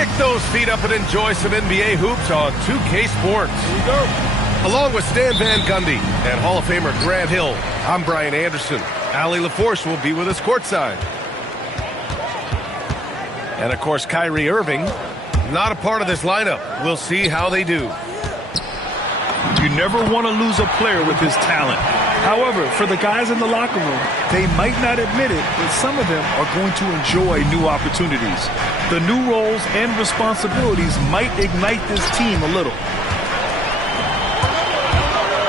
Kick those feet up and enjoy some NBA hoops on 2K Sports. Here we go. Along with Stan Van Gundy and Hall of Famer Grant Hill, I'm Brian Anderson. Allie LaForce will be with us courtside. And, of course, Kyrie Irving, not a part of this lineup. We'll see how they do. You never want to lose a player with his talent. However, for the guys in the locker room, they might not admit it, but some of them are going to enjoy new opportunities. The new roles and responsibilities might ignite this team a little.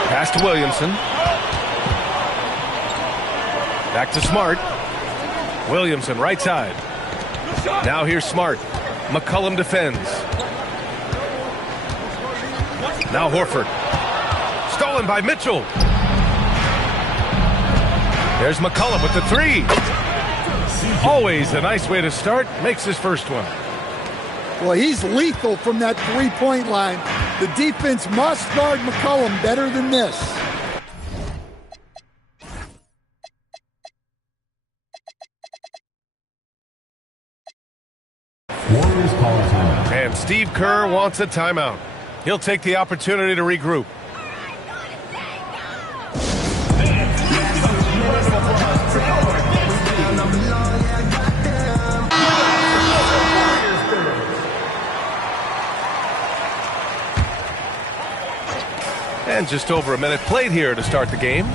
Pass to Williamson. Back to Smart. Williamson, right side. Now here's Smart. McCollum defends. Now Horford. Stolen by Mitchell. There's McCollum with the three. Always a nice way to start. Makes his first one. Well, he's lethal from that three-point line. The defense must guard McCollum better than this. And Steve Kerr wants a timeout. He'll take the opportunity to regroup. And just over a minute played here to start the game.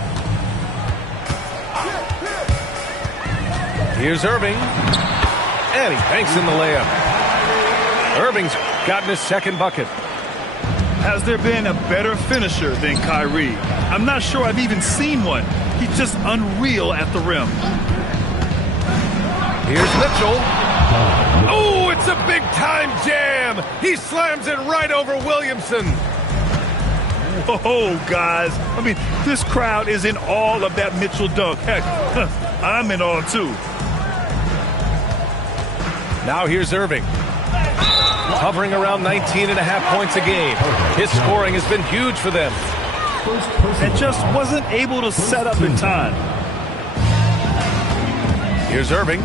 Here's Irving. And he banks in the layup. Irving's gotten his second bucket. Has there been a better finisher than Kyrie? I'm not sure I've even seen one. He's just unreal at the rim. Here's Mitchell. Oh, it's a big-time jam. He slams it right over Williamson. Whoa, guys. I mean, this crowd is in awe of that Mitchell dunk. Heck, I'm in awe, too. Now here's Irving. Hovering around 19.5 points a game. His scoring has been huge for them. And just wasn't able to set up in time. Here's Irving.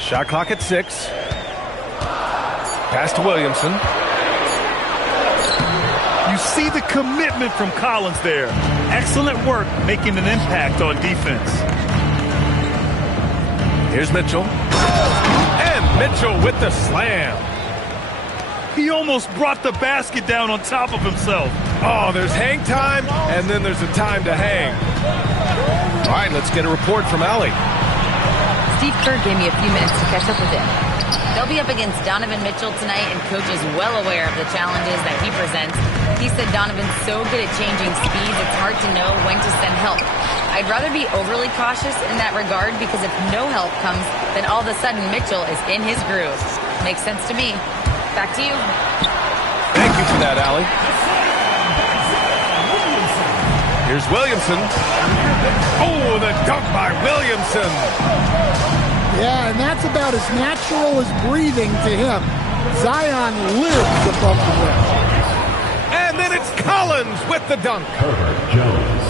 Shot clock at 6. Pass to Williamson. You see the commitment from Collins there. Excellent work making an impact on defense. Here's Mitchell. And Mitchell with the slam. He almost brought the basket down on top of himself. Oh, there's hang time, and then there's a time to hang. All right, let's get a report from Allie. Steve Kerr gave me a few minutes to catch up with him. They'll be up against Donovan Mitchell tonight, and Coach is well aware of the challenges that he presents. He said Donovan's so good at changing speeds, it's hard to know when to send help. I'd rather be overly cautious in that regard, because if no help comes, then all of a sudden Mitchell is in his groove. Makes sense to me. Back to you. Thank you for that, Allie. Here's Williamson. Oh, the dunk by Williamson. Yeah, and that's about as natural as breathing to him. Zion lives above the rim. And then it's Collins with the dunk.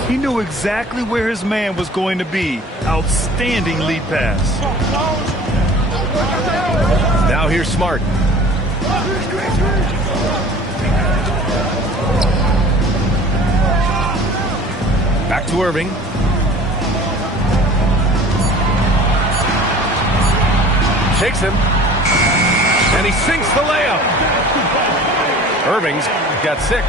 He knew exactly where his man was going to be. Outstanding lead pass. Now here's Smart. Back to Irving. Shakes him. And he sinks the layup. Irving's got 6.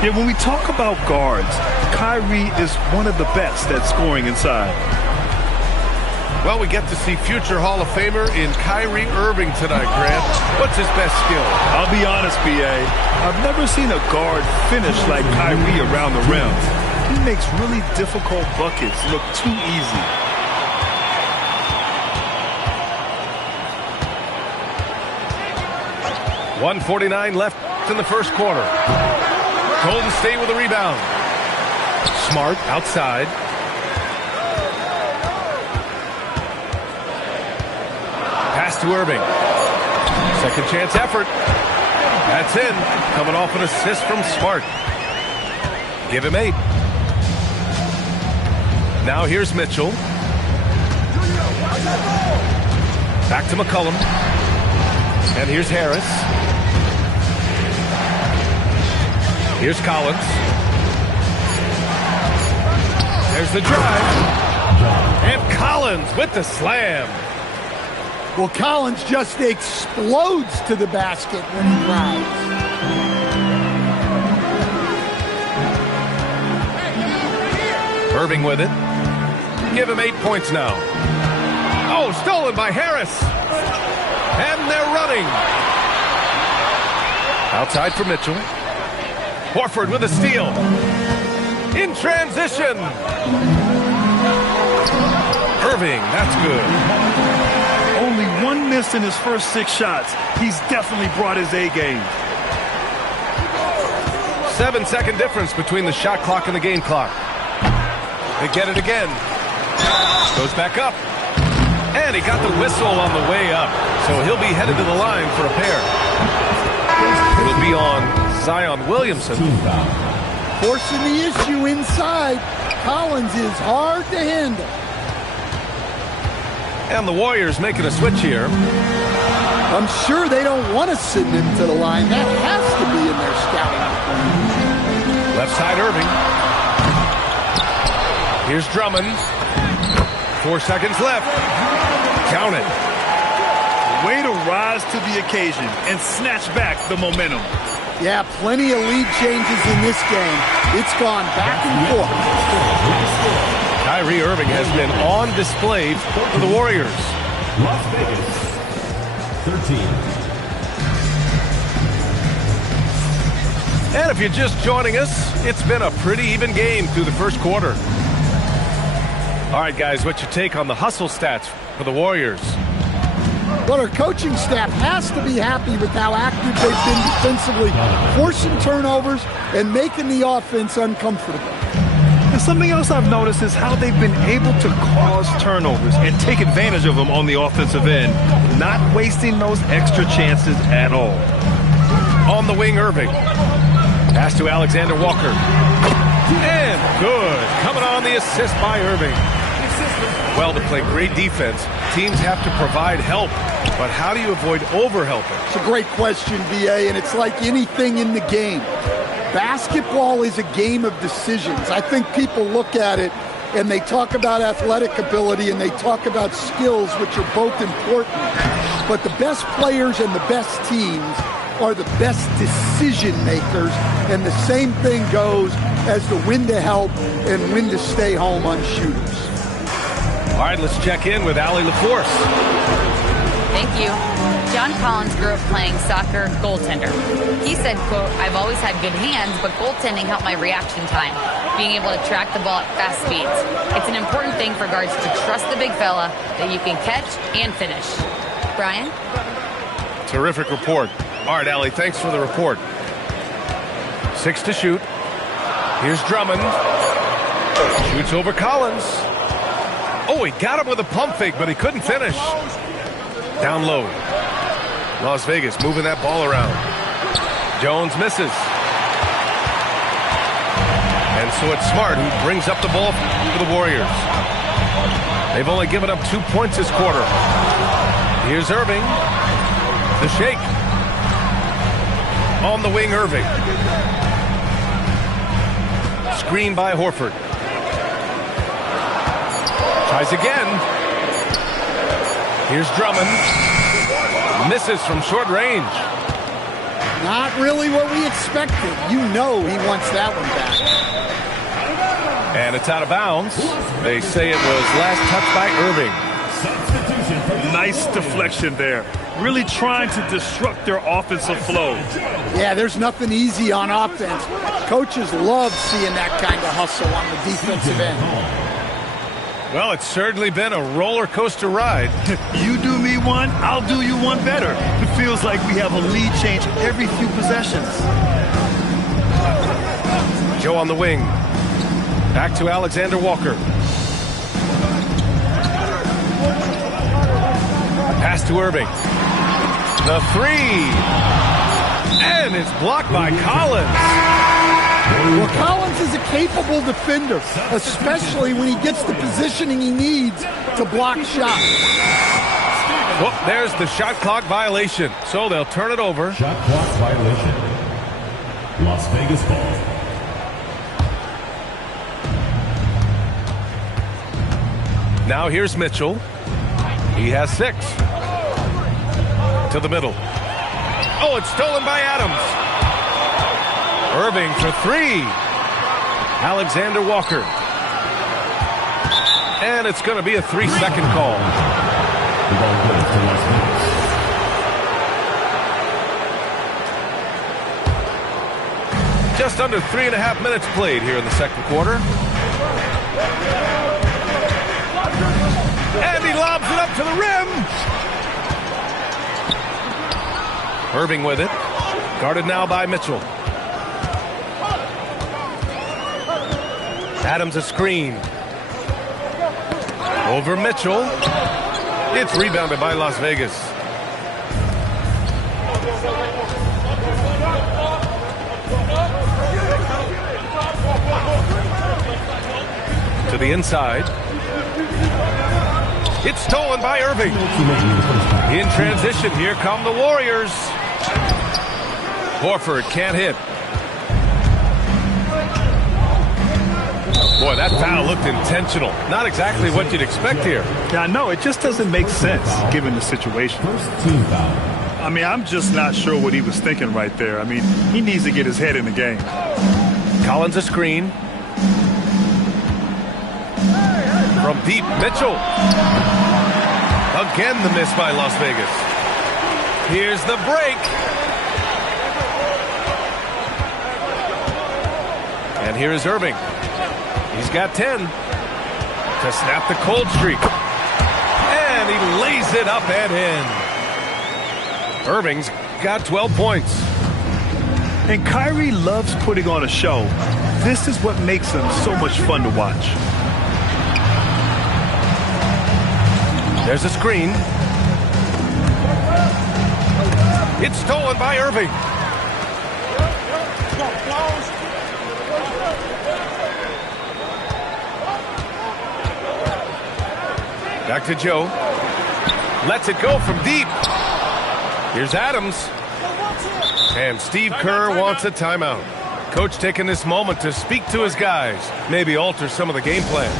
Yeah, when we talk about guards, Kyrie is one of the best at scoring inside. Well, we get to see future Hall of Famer in Kyrie Irving tonight, Grant. What's his best skill? I'll be honest, B.A. I've never seen a guard finish like Kyrie around the rim. He makes really difficult buckets look too easy. .149 left in the first quarter. Golden State with a rebound. Smart outside. Pass to Irving. Second chance effort. That's in. Coming off an assist from Smart. Give him 8. Now here's Mitchell. Back to McCollum. And here's Harris. Here's Collins. There's the drive. And Collins with the slam. Well, Collins just explodes to the basket when he drives. Irving with it. Give him 8 points now. Oh, stolen by Harris. And they're running. Outside for Mitchell. Horford with a steal. In transition. Irving, that's good. Only one miss in his first 6 shots. He's definitely brought his A game. 7-second difference between the shot clock and the game clock. They get it again. Goes back up. And he got the whistle on the way up. So he'll be headed to the line for a pair. It'll be on Zion Williamson. Forcing the issue inside. Collins is hard to handle. And the Warriors making a switch here. I'm sure they don't want to send him to the line. That has to be in their scouting report. Left side Irving. Here's Drummond. 4 seconds left. Count it. Way to rise to the occasion and snatch back the momentum. Yeah, plenty of lead changes in this game. It's gone back and forth. Kyrie Irving has been on display for the Warriors. Las Vegas, 13. And if you're just joining us, it's been a pretty even game through the first quarter. All right, guys, what's your take on the hustle stats for the Warriors? Well, our coaching staff has to be happy with how active they've been defensively, forcing turnovers and making the offense uncomfortable. And something else I've noticed is how they've been able to cause turnovers and take advantage of them on the offensive end, not wasting those extra chances at all. On the wing, Irving. Pass to Alexander Walker. And good. Coming on the assist by Irving. Well, to play great defense, teams have to provide help. But how do you avoid overhelping? It's a great question, B.A., and it's like anything in the game. Basketball is a game of decisions. I think people look at it and they talk about athletic ability and they talk about skills, which are both important. But the best players and the best teams are the best decision makers, and the same thing goes as to when to help and when to stay home on shooters. All right, let's check in with Allie LaForce. Thank you. John Collins grew up playing soccer goaltender. He said, quote, "I've always had good hands, but goaltending helped my reaction time, being able to track the ball at fast speeds. It's an important thing for guards to trust the big fella that you can catch and finish." Brian? Terrific report. All right, Allie, thanks for the report. 6 to shoot. Here's Drummond. Shoots over Collins. Oh, he got him with a pump fake, but he couldn't finish. Down low. Las Vegas moving that ball around. Jones misses. And so it's Smart who brings up the ball for the Warriors. They've only given up 2 points this quarter. Here's Irving. The shake. On the wing, Irving. Screen by Horford. Tries again. Here's Drummond. Misses from short range. Not really what we expected. You know he wants that one back. And it's out of bounds. They say it was last touched by Irving. Nice deflection there. Really trying to disrupt their offensive flow. Yeah, there's nothing easy on offense. Coaches love seeing that kind of hustle on the defensive end. Well, it's certainly been a roller coaster ride. You do me one, I'll do you one better. It feels like we have a lead change every few possessions. Joe on the wing. Back to Alexander Walker. Pass to Irving. The 3. And it's blocked by Collins. Well, Collins is a capable defender, especially when he gets the positioning he needs to block shots. Well, there's the shot clock violation, so they'll turn it over. Shot clock violation. Las Vegas ball. Now here's Mitchell. He has 6. To the middle. Oh, it's stolen by Adams. Irving for 3. Alexander Walker. And it's going to be a 3-second call. The ball goes to Las Vegas. Just under 3.5 minutes played here in the second quarter. And he lobs it up to the rim. Irving with it. Guarded now by Mitchell. Adams a screen. Over Mitchell. It's rebounded by Las Vegas. To the inside. It's stolen by Irving. In transition, here come the Warriors. Horford can't hit. Boy, that foul looked intentional. Not exactly what you'd expect here. Yeah, I know. It just doesn't make sense given the situation. First team foul. I mean, I'm just not sure what he was thinking right there. I mean, he needs to get his head in the game. Collins a screen. From deep, Mitchell. Again, the miss by Las Vegas. Here's the break. And here is Irving. He's got 10 to snap the cold streak. And he lays it up and in. Irving's got 12 points. And Kyrie loves putting on a show. This is what makes him so much fun to watch. There's a screen. It's stolen by Irving. Back to Joe. Lets it go from deep. Here's Adams. And Steve Kerr wants a timeout. Coach taking this moment to speak to his guys. Maybe alter some of the game plan.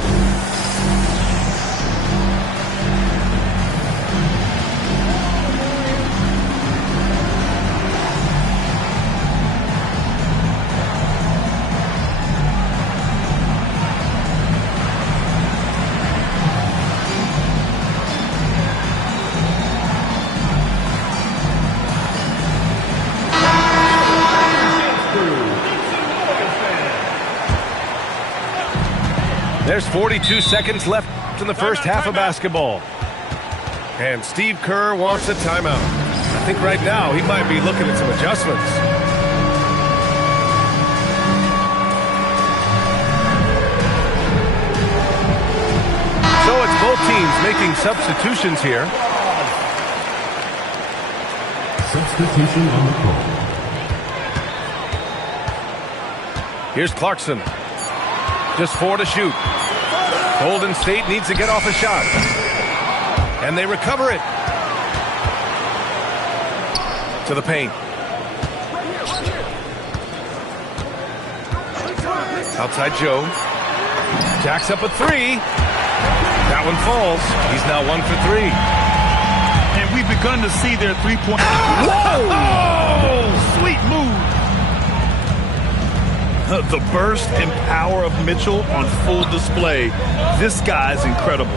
There's 42 seconds left in the first half of basketball. And Steve Kerr wants a timeout. I think right now he might be looking at some adjustments. So it's both teams making substitutions here. Substitution on the court. Here's Clarkson. Just 4 to shoot. Golden State needs to get off a shot. And they recover it. To the paint. Outside Joe. Jacks up a 3. That one falls. He's now 1 for 3. And we've begun to see their three-point. Whoa! Oh, sweet move. The burst and power of Mitchell on full display. This guy's incredible.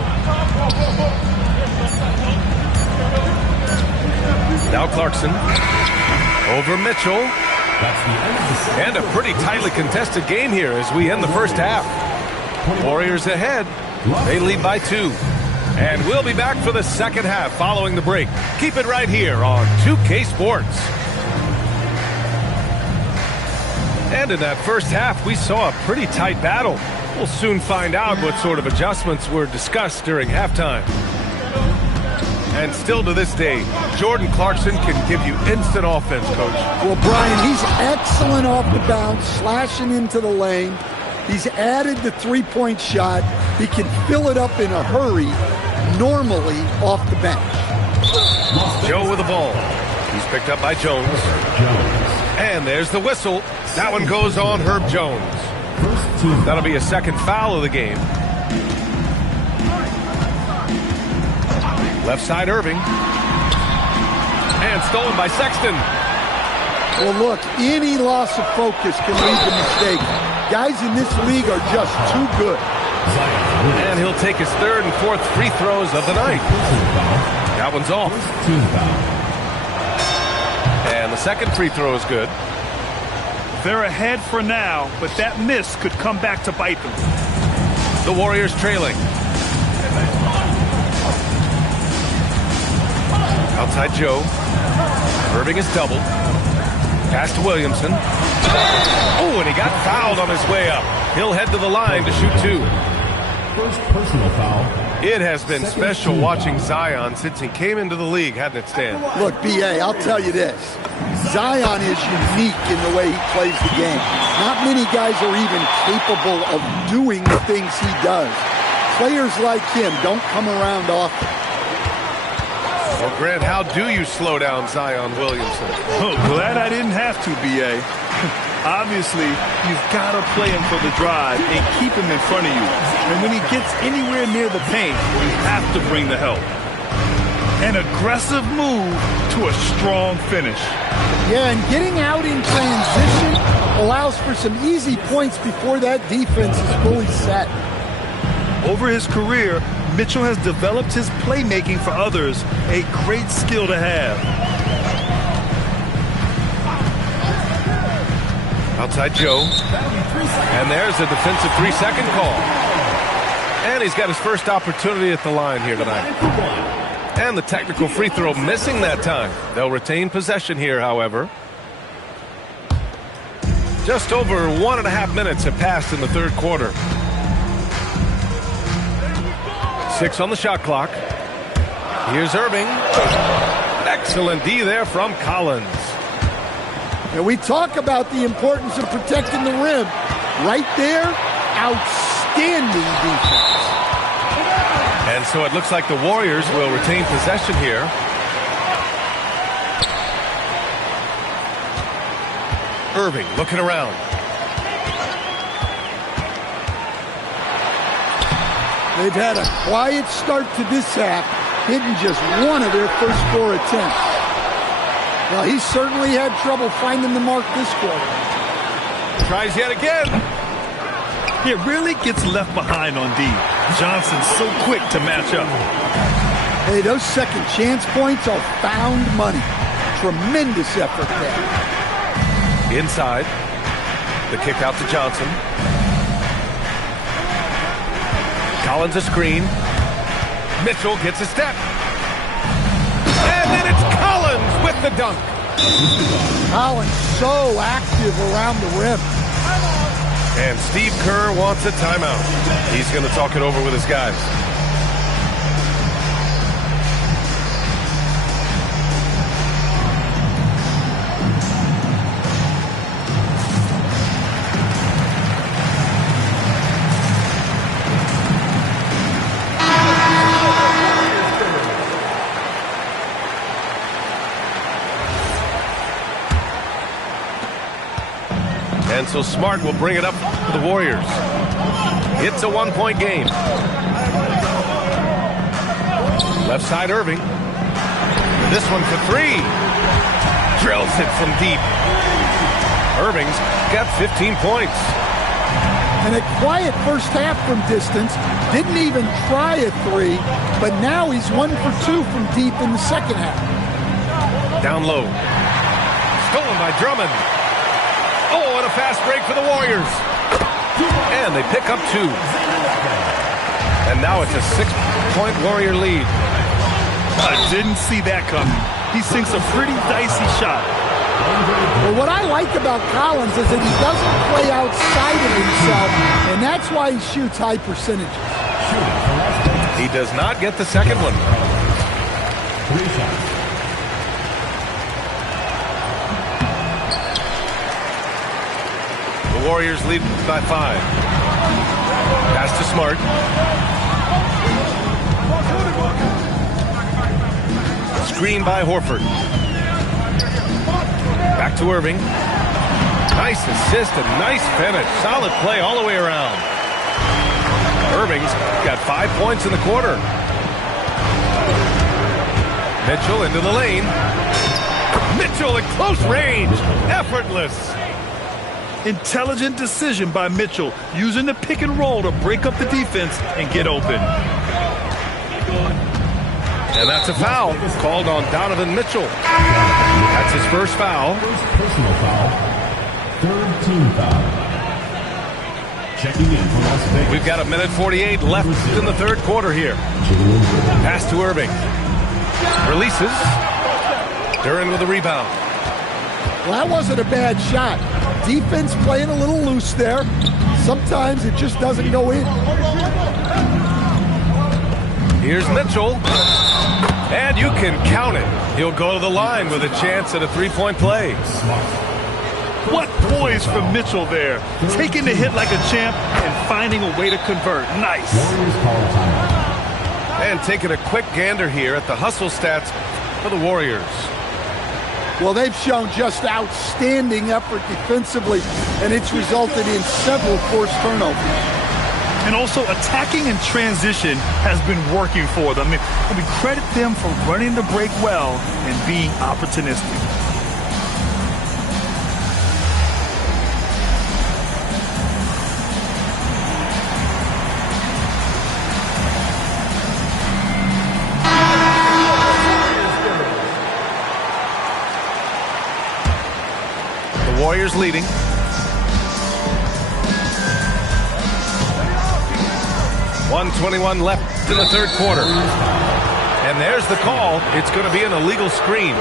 Now Clarkson. Over Mitchell. And a pretty tightly contested game here as we end the first half. Warriors ahead. They lead by 2. And we'll be back for the second half following the break. Keep it right here on 2K Sports. And in that first half, we saw a pretty tight battle. We'll soon find out what sort of adjustments were discussed during halftime. And still to this day, Jordan Clarkson can give you instant offense, Coach. Well, Brian, he's excellent off the bounce, slashing into the lane. He's added the three-point shot. He can fill it up in a hurry, normally off the bench. Joe with the ball. He's picked up by Jones. And there's the whistle. That one goes on Herb Jones. That'll be a second foul of the game. Left side Irving. And stolen by Sexton. Well, look, any loss of focus can lead to mistakes. Guys in this league are just too good. And he'll take his third and fourth free throws of the night. That one's off. And the second free throw is good. They're ahead for now, but that miss could come back to bite them. The Warriors trailing. Outside Joe. Irving is doubled. Pass to Williamson. Oh, and he got fouled on his way up. He'll head to the line to shoot two. First personal foul. It has been special watching Zion since he came into the league, hasn't it, Stan? Look, B.A., I'll tell you this. Zion is unique in the way he plays the game. Not many guys are even capable of doing the things he does. Players like him don't come around often. Well, Grant, how do you slow down Zion Williamson? Oh, glad I didn't have to, B.A. Obviously, you've got to play him for the drive and keep him in front of you. And when he gets anywhere near the paint, you have to bring the help. An aggressive move to a strong finish. Yeah, and getting out in transition allows for some easy points before that defense is fully set. Over his career, Mitchell has developed his playmaking for others, a great skill to have. Outside Joe. And there's a defensive 3-second call. And he's got his first opportunity at the line here tonight. And the technical free throw missing that time. They'll retain possession here, however. Just over 1.5 minutes have passed in the third quarter. 6 on the shot clock. Here's Irving. Excellent D there from Collins. And we talk about the importance of protecting the rim. Right there, outstanding defense. And so it looks like the Warriors will retain possession here. Irving looking around. They've had a quiet start to this half, hitting just one of their first 4 attempts. Well, he certainly had trouble finding the mark this quarter. Tries yet again. He really gets left behind on D. Johnson's so quick to match up. Hey, those second chance points are found money. Tremendous effort there. Inside. The kick out to Johnson. Collins a screen. Mitchell gets a step. And then it's Collins with the dunk. Collins so active around the rim. And Steve Kerr wants a timeout. He's going to talk it over with his guys. And so Smart will bring it up for the Warriors. It's a 1-point game. Left side Irving. This one for 3. Drills it from deep. Irving's got 15 points. And a quiet first half from distance. Didn't even try a 3, but now he's 1 for 2 from deep in the second half. Down low. Stolen by Drummond. Oh, and a fast break for the Warriors. And they pick up 2. And now it's a 6-point Warrior lead. I didn't see that coming. He sinks a pretty dicey shot. Well, what I like about Collins is that he doesn't play outside of himself, and that's why he shoots high percentages. He does not get the second one. 3 shots. The Warriors lead by 5. Pass to Smart. Screen by Horford. Back to Irving. Nice assist and nice finish. Solid play all the way around. Irving's got 5 points in the quarter. Mitchell into the lane. Mitchell at close range. Effortless. Intelligent decision by Mitchell, using the pick and roll to break up the defense and get open. And that's a foul called on Donovan Mitchell. That's his first foul. First personal foul. Third team foul. Checking in for Las Vegas. We've got 1:48 left in the third quarter here. Pass to Irving. Releases. Duren with a rebound. Well, that wasn't a bad shot. Defense playing a little loose there. Sometimes it just doesn't go in. Here's Mitchell. And you can count it. He'll go to the line with a chance at a three-point play. What poise from Mitchell there. Taking the hit like a champ and finding a way to convert. Nice. Warriors call timeout. And taking a quick gander here at the hustle stats for the Warriors. Well, they've shown just outstanding effort defensively, and it's resulted in several forced turnovers. And also attacking in transition has been working for them. I mean, credit them for running the break well and being opportunistic. Warriors leading. .121 left in the third quarter. And there's the call. It's going to be an illegal screen.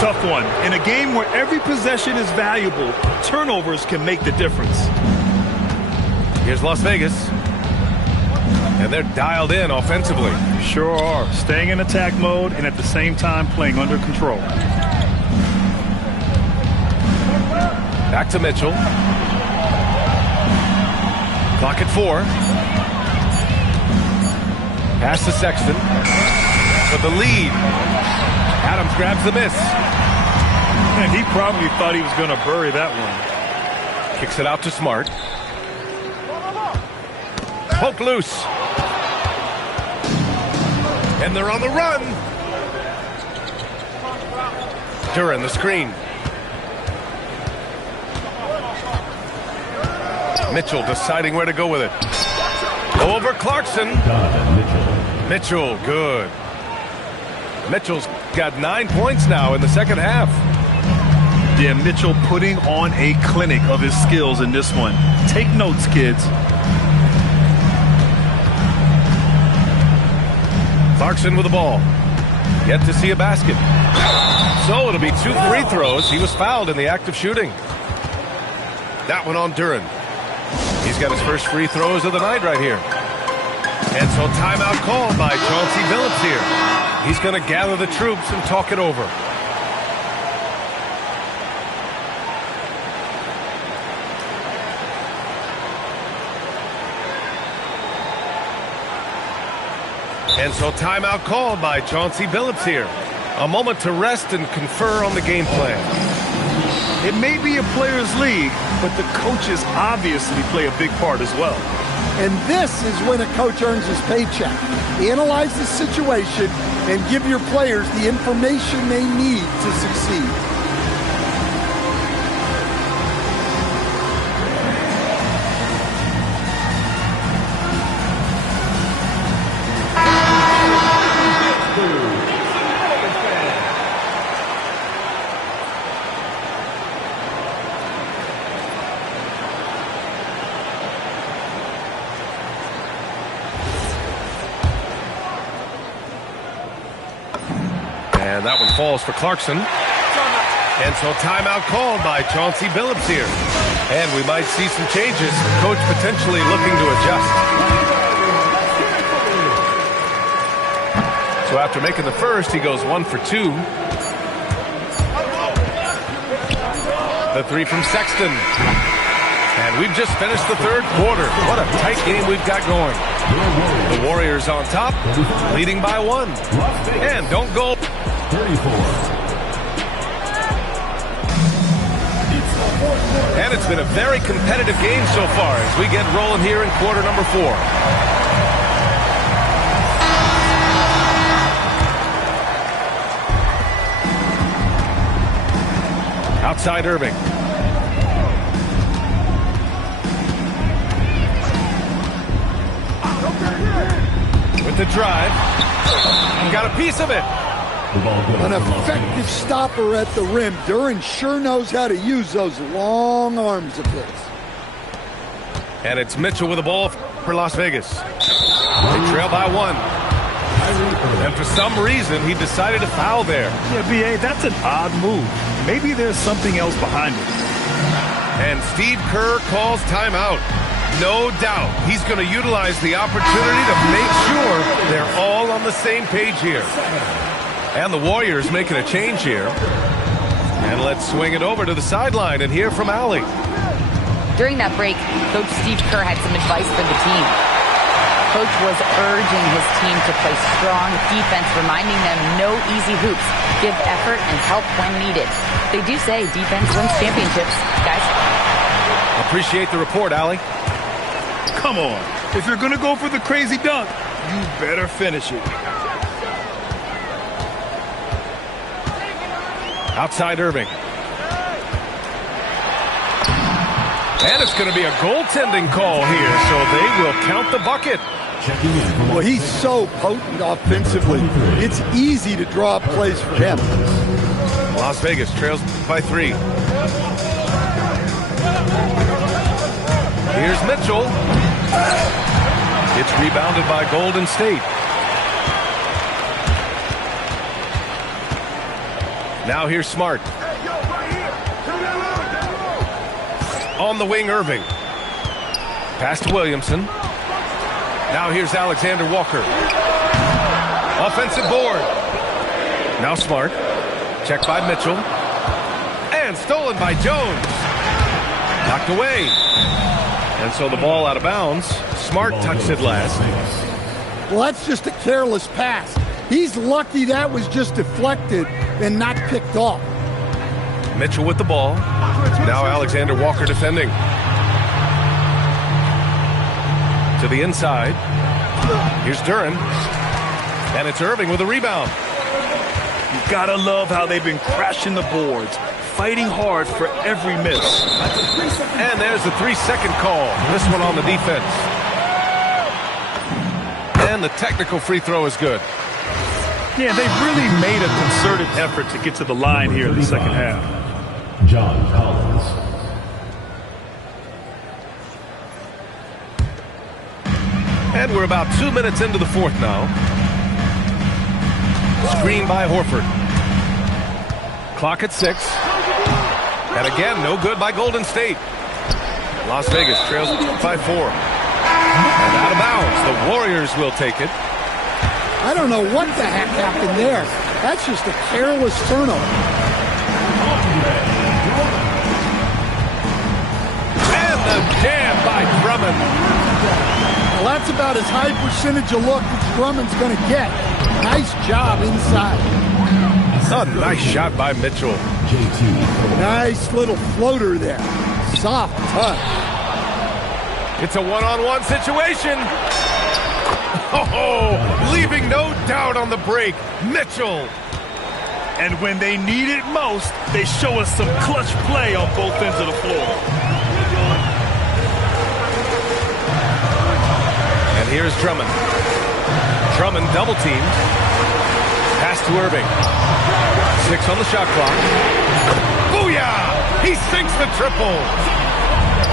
Tough one. In a game where every possession is valuable, turnovers can make the difference. Here's Las Vegas. And they're dialed in offensively. Sure are. Staying in attack mode and at the same time playing under control. Back to Mitchell. Clock at 4. Pass to Sexton. For the lead. Adams grabs the miss. And he probably thought he was going to bury that one. Kicks it out to Smart. Poke loose. And they're on the run. Duren the screen. Mitchell deciding where to go with it. Go over Clarkson. Mitchell, good. Mitchell's got 9 points now in the second half. Yeah, Mitchell putting on a clinic of his skills in this one. Take notes, kids. Clarkson with the ball. Yet to see a basket. So it'll be 2 free throws. He was fouled in the act of shooting. That one on Duren. He's got his first free throws of the night right here. And so timeout called by Chauncey Billups here. He's going to gather the troops and talk it over. And so timeout called by Chauncey Billups here. A moment to rest and confer on the game plan. It may be a players' league, but the coaches obviously play a big part as well. And this is when a coach earns his paycheck. Analyze the situation and give your players the information they need to succeed. And that one falls for Clarkson. And so timeout called by Chauncey Billups here. And we might see some changes. Coach potentially looking to adjust. So after making the first, he goes 1 for 2. The three from Sexton. And we've just finished the third quarter. What a tight game we've got going. The Warriors on top, leading by 1. And don't go. 34. And it's been a very competitive game so far as we get rolling here in quarter number 4. Outside Irving. With the drive. Got a piece of it. An effective stopper at the rim. Duran sure knows how to use those long arms of his. And it's Mitchell with the ball for Las Vegas. They trail by 1. And for some reason, he decided to foul there. Yeah, B.A., that's an odd move. Maybe there's something else behind it. And Steve Kerr calls timeout. No doubt he's going to utilize the opportunity to make sure they're all on the same page here. And the Warriors making a change here. And let's swing it over to the sideline and hear from Allie. During that break, Coach Steve Kerr had some advice for the team. Coach was urging his team to play strong defense, reminding them no easy hoops, give effort and help when needed. They do say defense wins championships, guys. Appreciate the report, Allie. Come on. If you're going to go for the crazy dunk, you better finish it. Outside Irving. And it's going to be a goaltending call here, so they will count the bucket. Well, he's so potent offensively. It's easy to draw up plays for him. Las Vegas trails by 3. Here's Mitchell. It's rebounded by Golden State. Now here's Smart. On the wing, Irving. Pass to Williamson. Now here's Alexander Walker. Offensive board. Now Smart. Checked by Mitchell. And stolen by Jones. Knocked away. And so the ball out of bounds. Smart touched it last. Well, that's just a careless pass. He's lucky that was just deflected and not picked off. Mitchell with the ball. Now Alexander Walker defending. To the inside. Here's Duran. And it's Irving with a rebound. You gotta love how they've been crashing the boards, fighting hard for every miss. And there's the 3-second call. This one on the defense. And the technical free throw is good. Yeah, they've really made a concerted effort to get to the line here in the second half. John Collins. And we're about 2 minutes into the fourth now. Screen by Horford. Clock at 6. And again, no good by Golden State. Las Vegas trails by 4. And out of bounds, the Warriors will take it. I don't know what the heck happened there. That's just a careless turnover. And the jam by Drummond. Well, that's about as high percentage of look as Drummond's going to get. Nice job inside. A nice shot by Mitchell. Nice little floater there. Soft touch. It's a one-on-one situation. Oh, leaving no doubt on the break. Mitchell. And when they need it most, they show us some clutch play on both ends of the floor. And here's Drummond. Drummond double-teamed. Pass to Irving. 6 on the shot clock. Booyah! He sinks the triple.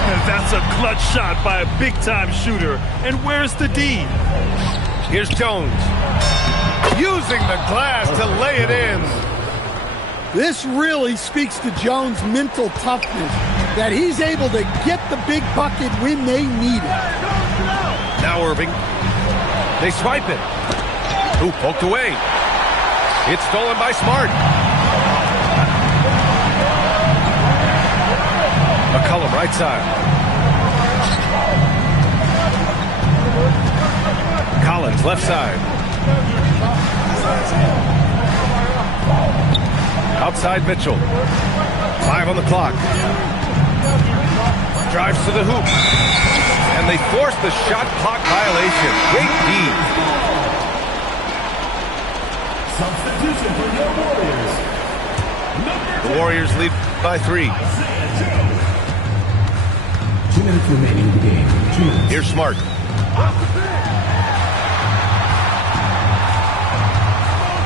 And that's a clutch shot by a big-time shooter. And where's the D? Here's Jones. Using the glass to lay it in. This really speaks to Jones' mental toughness, that he's able to get the big bucket when they need it. Now Irving. They swipe it. Ooh, poked away. It's stolen by Smart. McCollum, right side. Collins, left side. Outside Mitchell. 5 on the clock. Drives to the hoop. And they force the shot clock violation. Great D. Substitution for your Warriors. The Warriors lead by 3. 2 minutes remaining in the game. 2 minutes. Here's Smart.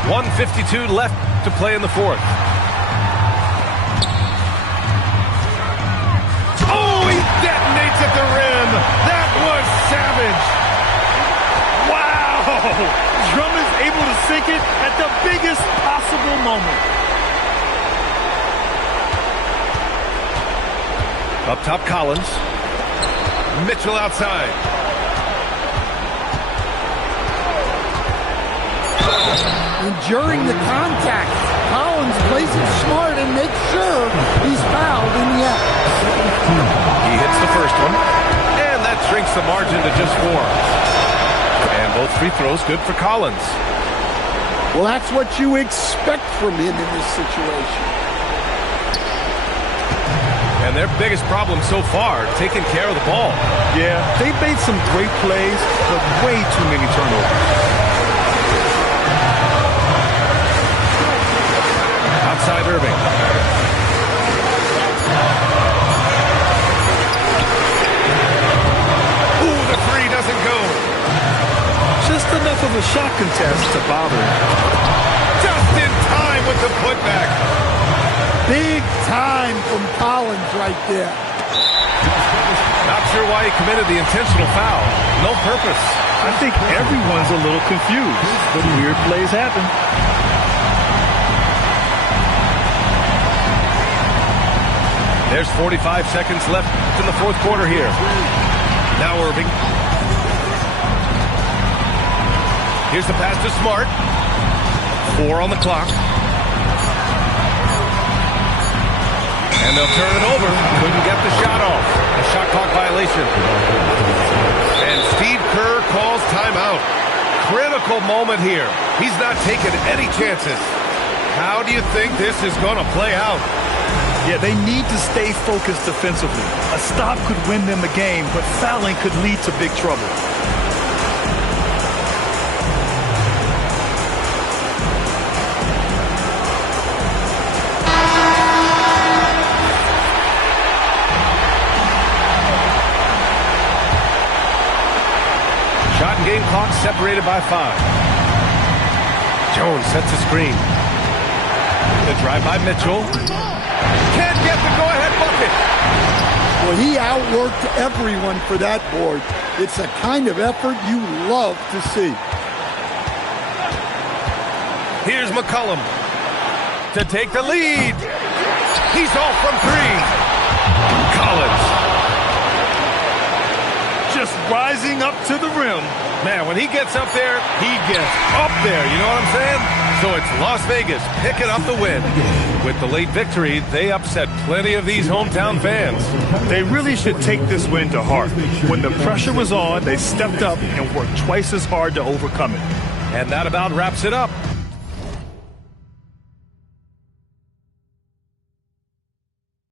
.152 left to play in the fourth. Oh, he detonates at the rim. That was savage. Wow! Drummond's able to sink it at the biggest possible moment. Up top, Collins. Mitchell outside. And during the contact, Collins plays it smart and makes sure he's fouled in the act. He hits the first one, and that shrinks the margin to just 4. And both free throws good for Collins. Well, that's what you expect from him in this situation. And their biggest problem so far, taking care of the ball. Yeah, they've made some great plays, but way too many turnovers. Outside Irving. Ooh, the three doesn't go. Just enough of a shot contest to bother him. Just in time with the putback. Big time from Collins right there. Not sure why he committed the intentional foul. No purpose. I think everyone's a little confused, but weird plays happen. There's 45 seconds left in the fourth quarter here. Now Irving. Here's the pass to Smart. 4 on the clock. And they'll turn it over. Couldn't get the shot off. A shot clock violation. And Steve Kerr calls timeout. Critical moment here. He's not taking any chances. How do you think this is going to play out? Yeah, they need to stay focused defensively. A stop could win them the game, but fouling could lead to big trouble. Shot and game clock separated by 5. Jones sets a screen. The drive by Mitchell. Can't get the go-ahead bucket. Well, he outworked everyone for that board. It's a kind of effort you love to see. Here's McCollum to take the lead. He's off from 3. Collins. Just rising up to the rim. Man, when he gets up there, he gets up there. You know what I'm saying? So it's Las Vegas picking up the win. With the late victory, they upset plenty of these hometown fans. They really should take this win to heart. When the pressure was on, they stepped up and worked twice as hard to overcome it. And that about wraps it up.